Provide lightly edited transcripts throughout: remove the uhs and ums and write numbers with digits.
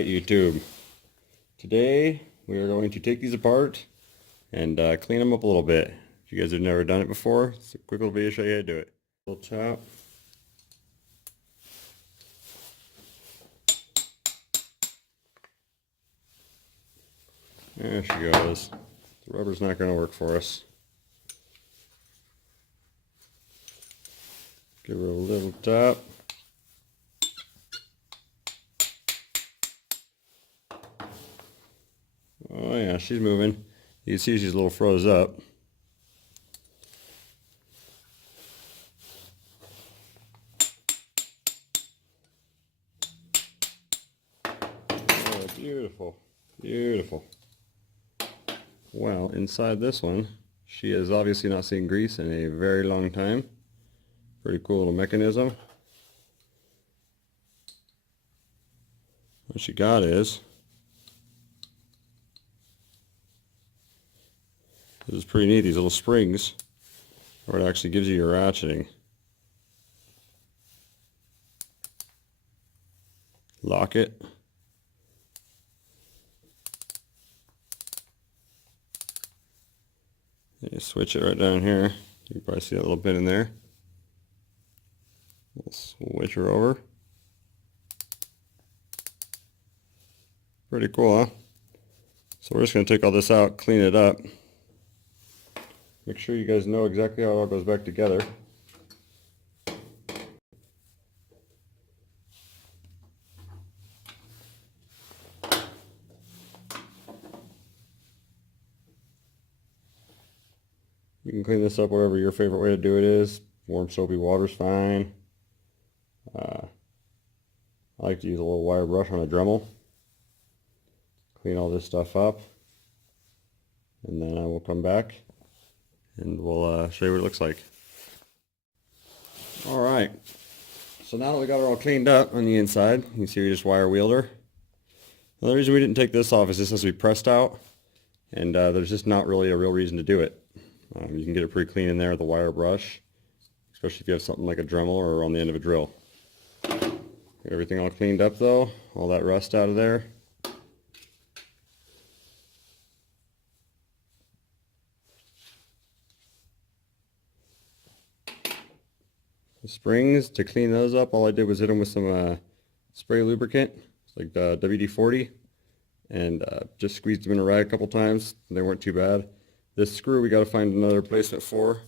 Alright, YouTube. Today we are going to take these apart and clean them up a little bit. If you guys have never done it before, it's a quick little video to show you how to do it. Little top. There she goes. The rubber's not going to work for us. Give her a little tap. Oh yeah, she's moving. You can see she's a little froze up. Oh, beautiful. Beautiful. Well, inside this one, she has obviously not seen grease in a very long time. Pretty cool little mechanism. What she got is, this is pretty neat, these little springs, where it actually gives you your ratcheting. Lock it. You switch it right down here. You can probably see that little pin in there. We'll switch her over. Pretty cool, huh? So we're just going to take all this out, clean it up. Make sure you guys know exactly how it all goes back together. You can clean this up whatever your favorite way to do it is. Warm soapy water's fine. I like to use a little wire brush on a Dremel. Clean all this stuff up. And then I will come back and we'll show you what it looks like. Alright, so now that we got her all cleaned up on the inside, you can see we just wire wheeled her. Now, the reason we didn't take this off is this has to be pressed out, and there's just not really a real reason to do it. You can get it pretty clean in there with a wire brush, especially if you have something like a Dremel or on the end of a drill. Get everything all cleaned up though, all that rust out of there. The springs, to clean those up, all I did was hit them with some spray lubricant, it's like WD-40, and just squeezed them in a rag a couple times. They weren't too bad. This screw we got to find another replacement for,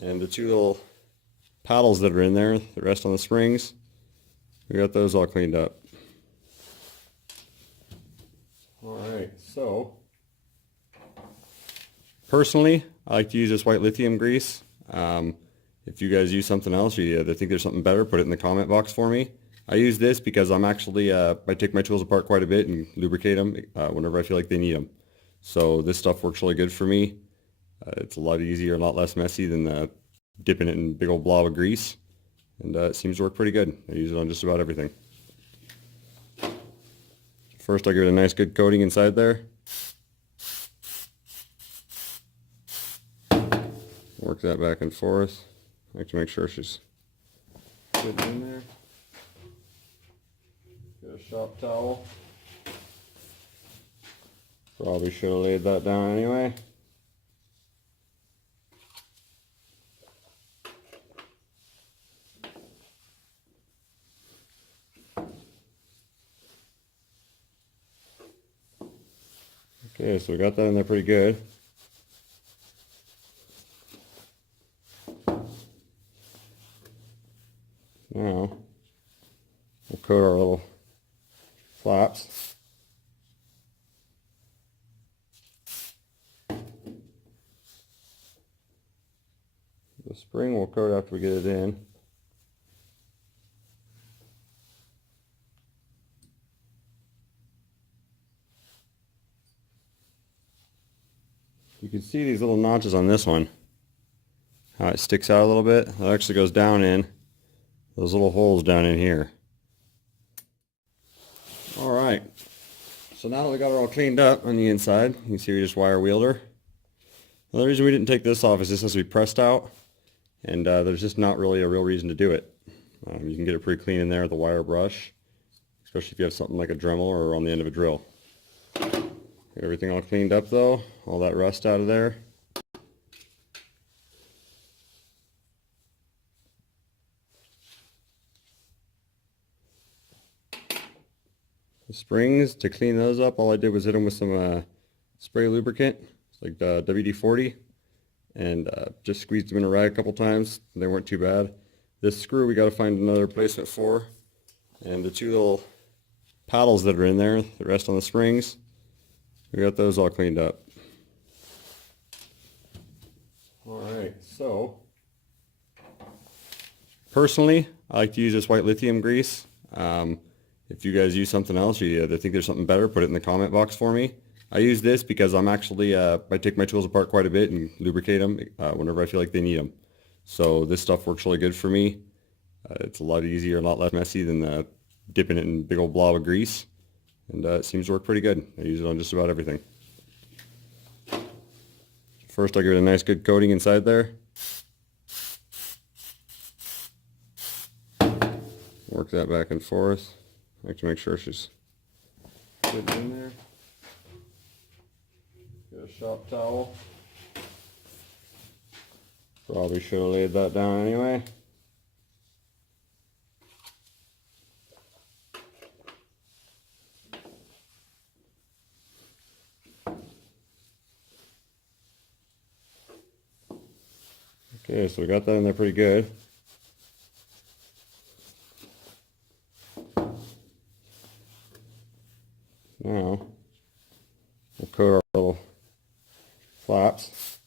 and the two little paddles that are in there, the rest on the springs, we got those all cleaned up. Alright, so personally I like to use this white lithium grease. If you guys use something else, or you either think there's something better, put it in the comment box for me. I use this because I'm actually, I take my tools apart quite a bit and lubricate them whenever I feel like they need them. So this stuff works really good for me. It's a lot easier, a lot less messy than dipping it in a big old blob of grease. And it seems to work pretty good. I use it on just about everything. First I give it a nice good coating inside there. Work that back and forth. I like to make sure she's good in there. Get a shop towel. Probably should have laid that down anyway. Okay, so we got that in there pretty good. Now, we'll coat our little flaps. The spring we'll coat after we get it in. You can see these little notches on this one, how it sticks out a little bit. It actually goes down in those little holes down in here. Alright, so now that we got her all cleaned up on the inside, you can see we just wire wheeled her. Now, the reason we didn't take this off is this has to be pressed out, and there's just not really a real reason to do it. You can get it pretty clean in there with a wire brush, especially if you have something like a Dremel or on the end of a drill. Get everything all cleaned up though, all that rust out of there. The springs, to clean those up, all I did was hit them with some spray lubricant, it's like WD-40, and just squeezed them in a rag a couple times. They weren't too bad. This screw we got to find another replacement for, and the two little paddles that are in there, the rest on the springs, we got those all cleaned up. Alright, so personally I like to use this white lithium grease. If you guys use something else, you either think there's something better, put it in the comment box for me. I use this because I'm actually, I take my tools apart quite a bit and lubricate them whenever I feel like they need them. So this stuff works really good for me. It's a lot easier, a lot less messy than dipping it in a big old blob of grease. And it seems to work pretty good. I use it on just about everything. First I'll give it a nice good coating inside there. Work that back and forth. I like to make sure she's good in there. Get a shop towel. Probably should have laid that down anyway. Okay, so we got that in there pretty good. Now, we'll coat our little flaps.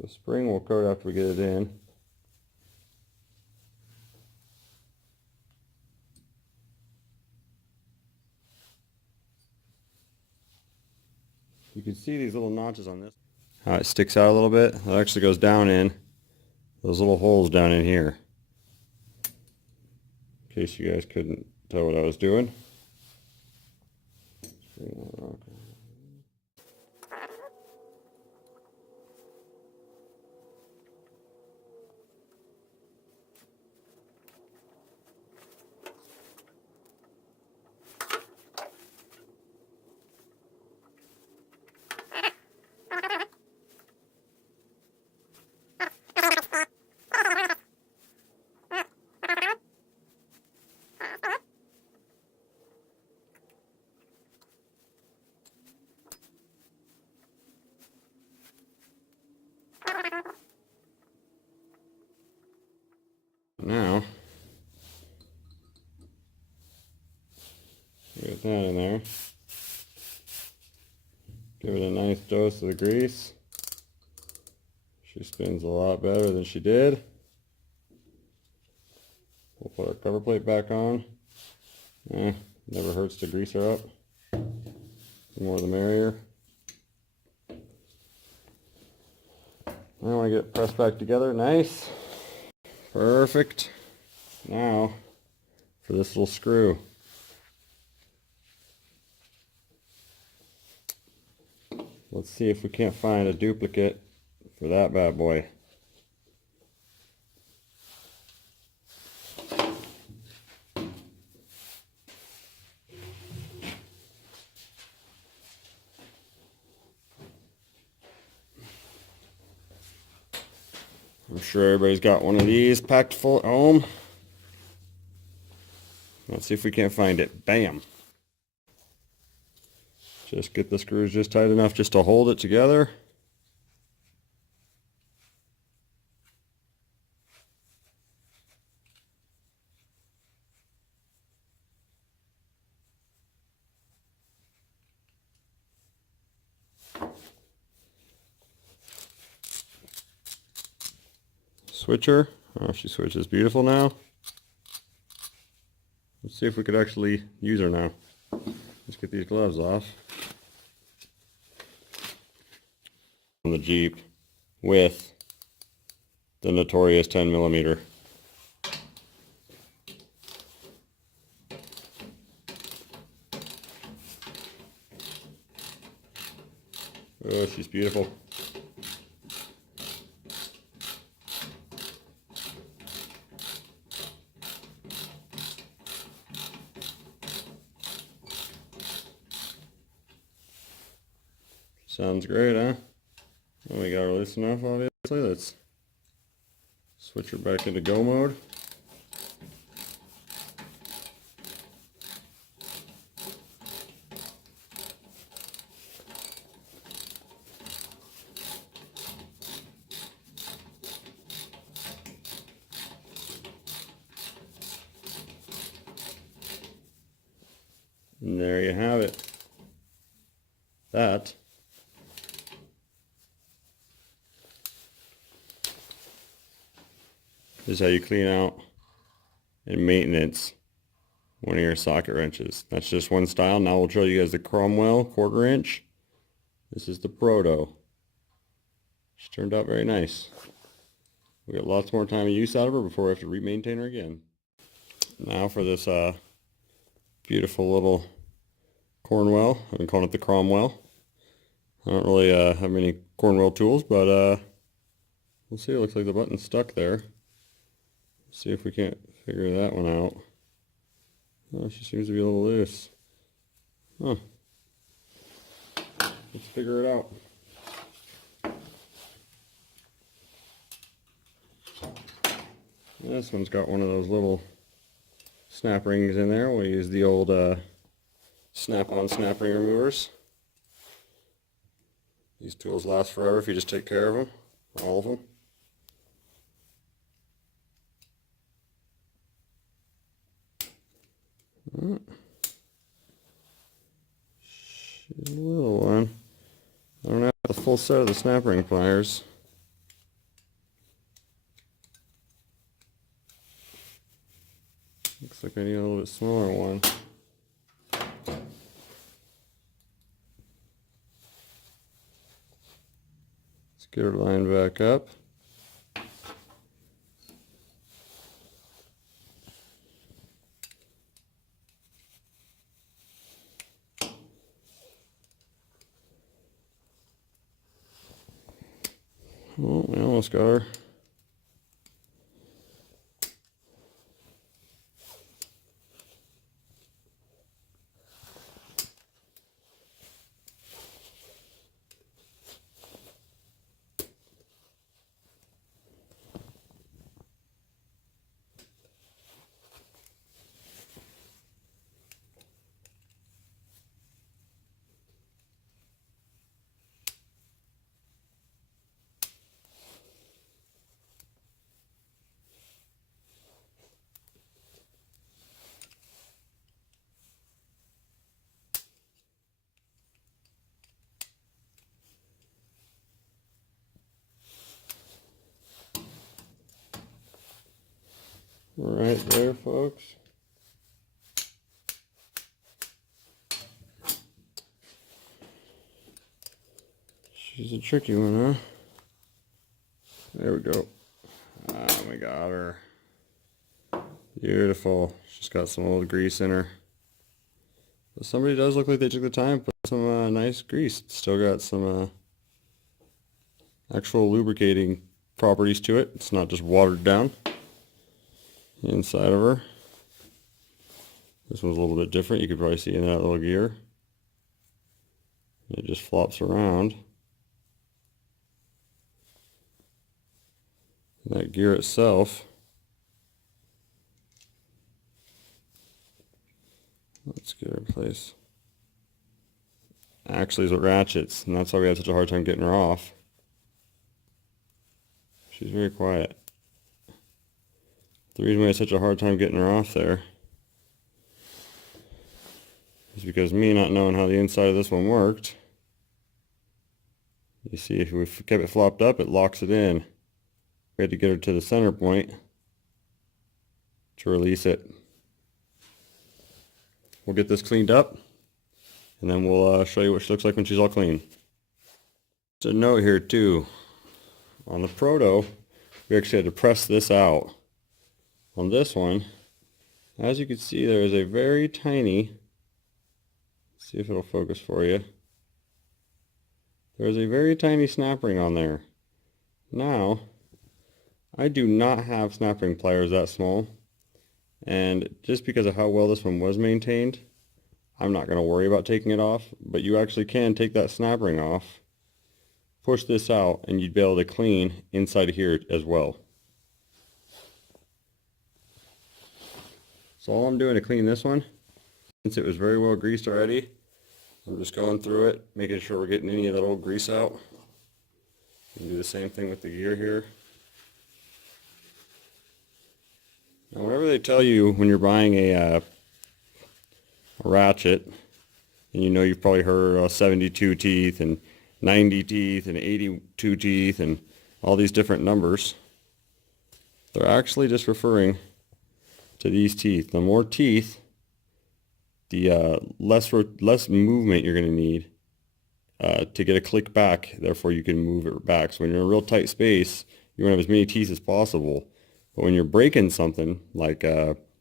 The spring we'll coat after we get it in. You can see these little notches on this. How it sticks out a little bit. It actually goes down in those little holes down in here. In case you guys couldn't tell what I was doing. Now, get that in there. Give it a nice dose of the grease. She spins a lot better than she did. We'll put our cover plate back on. Never hurts to grease her up. The more the merrier. Now I get it pressed back together, nice. Perfect. Now for this little screw. Let's see if we can't find a duplicate for that bad boy. I'm sure everybody's got one of these packed full at home. Let's see if we can't find it. Bam! Just get the screws just tight enough just to hold it together. Switcher. Oh, she switches beautiful now. Let's see if we could actually use her now. Let's get these gloves off. On the Jeep with the notorious 10mm. Oh, she's beautiful. Sounds great, huh? Well, we got her loose enough, obviously. Let's switch her back into go mode. And there you have it. That is how you clean out and maintenance one of your socket wrenches. That's just one style. Now we'll show you guys the Cromwell 1/4 inch. This is the Proto. She turned out very nice. We got lots more time of use out of her before we have to re-maintain her again. Now for this beautiful little Cornwell. I've been calling it the Cromwell. I don't really have many Cornwell tools, but we'll see. It looks like the button's stuck there. Let's see if we can't figure that one out. Oh, she seems to be a little loose. Huh. Let's figure it out. This one's got one of those little snap rings in there. We'll use the old snap-on snap ring removers. These tools last forever if you just take care of them, all of them. She's a little one. I don't have the full set of the snap ring pliers. Looks like I need a little bit smaller one. Let's get her lined back up. Oh, we almost got her. Right there, folks. She's a tricky one, huh? There we go. Ah, we got her. Beautiful. She's got some old grease in her. But somebody does look like they took the time to put some nice grease. It's still got some actual lubricating properties to it. It's not just watered down. Inside of her. This one's a little bit different. You could probably see in that little gear. It just flops around. And that gear itself, let's get her in place, actually is with ratchets, and that's why we had such a hard time getting her off. She's very quiet. The reason we had such a hard time getting her off there is because me not knowing how the inside of this one worked. You see, if we kept it flopped up, it locks it in. We had to get her to the center point to release it. We'll get this cleaned up, and then we'll show you what she looks like when she's all clean. There's a note here too. On the Proto, we actually had to press this out. On this one, as you can see, there is a very tiny, let's see if it'll focus for you. There's a very tiny snap ring on there. Now, I do not have snap ring pliers that small, and just because of how well this one was maintained, I'm not going to worry about taking it off, but you actually can take that snap ring off push this out and you'd be able to clean inside of here as well. So all I'm doing to clean this one, since it was very well greased already, I'm just going through it, making sure we're getting any of that old grease out. And do the same thing with the gear here. Now whenever they tell you when you're buying a ratchet, and you know you've probably heard 72 teeth and 90 teeth and 82 teeth and all these different numbers, they're actually just referring to these teeth. The more teeth, the less movement you're going to need to get a click back, therefore you can move it back. So when you're in a real tight space, you want to have as many teeth as possible. But when you're breaking something, like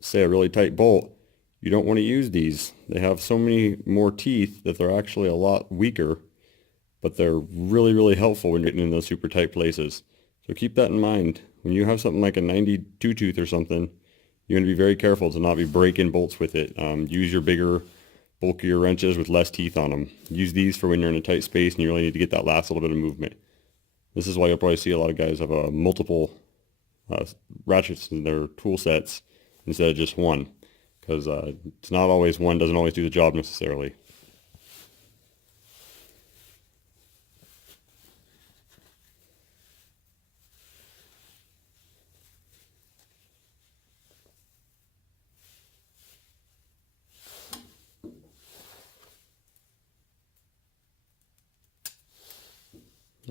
say a really tight bolt, you don't want to use these. They have so many more teeth that they're actually a lot weaker, but they're really, really helpful when you're getting in those super tight places. So keep that in mind. When you have something like a 92 tooth or something, you're going to be very careful to not be breaking bolts with it. Use your bigger, bulkier wrenches with less teeth on them. Use these for when you're in a tight space and you really need to get that last little bit of movement. This is why you'll probably see a lot of guys have multiple ratchets in their tool sets instead of just one, because it's not always one doesn't always do the job necessarily.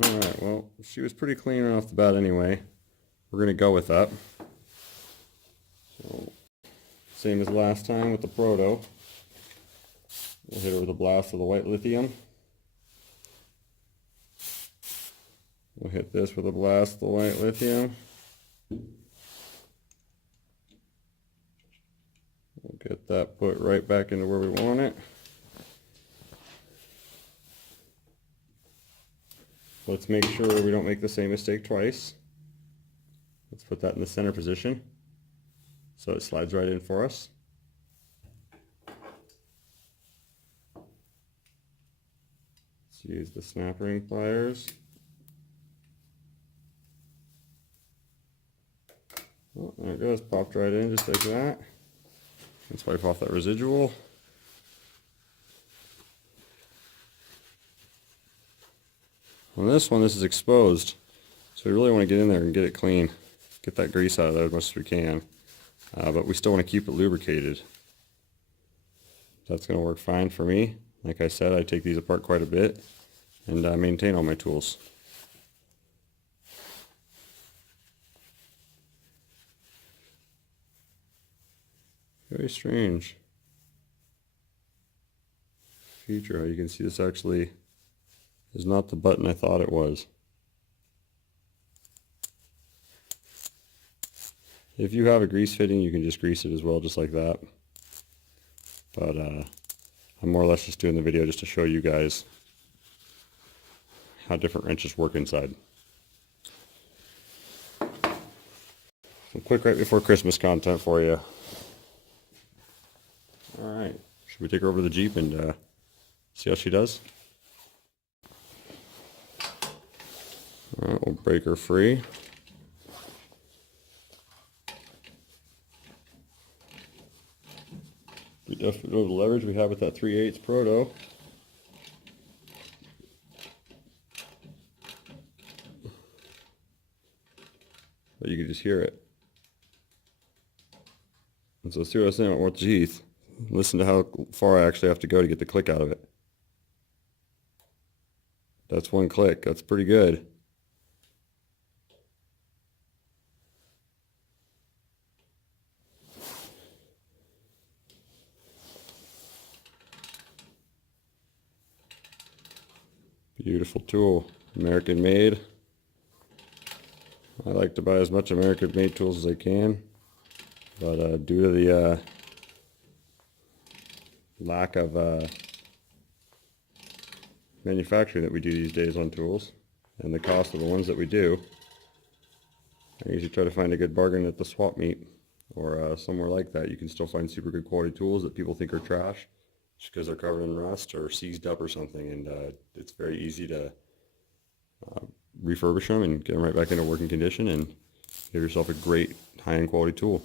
Alright, well, she was pretty clean right off the bat anyway. We're going to go with that. So, same as last time with the Proto. We'll hit her with a blast of the white lithium. We'll hit this with a blast of the white lithium. We'll get that put right back into where we want it. Let's make sure we don't make the same mistake twice. Let's put that in the center position so it slides right in for us. Let's use the snap ring pliers. Oh, there it goes, popped right in just like that. Let's wipe off that residual. On this one, this is exposed, so we really want to get in there and get it clean. Get that grease out of there as much as we can. But we still want to keep it lubricated. That's going to work fine for me. Like I said, I take these apart quite a bit and maintain all my tools. Very strange feature how you can see this actually is not the button I thought it was. If you have a grease fitting, you can just grease it as well, just like that. But I'm more or less just doing the video just to show you guys how different wrenches work inside. Some quick right before Christmas content for you. Alright, should we take her over to the Jeep and see how she does? Alright, we'll break her free. We definitely know the leverage we have with that 3/8 Proto. But you can just hear it. And so see what I was saying about more teeth. Listen to how far I actually have to go to get the click out of it. That's one click. That's pretty good. Beautiful tool, American made. I like to buy as much American made tools as I can, but due to the lack of manufacturing that we do these days on tools and the cost of the ones that we do, I usually try to find a good bargain at the swap meet or somewhere like that. You can still find super good quality tools that people think are trash just because they're covered in rust or seized up or something, and it's very easy to refurbish them and get them right back into working condition and give yourself a great high-end quality tool.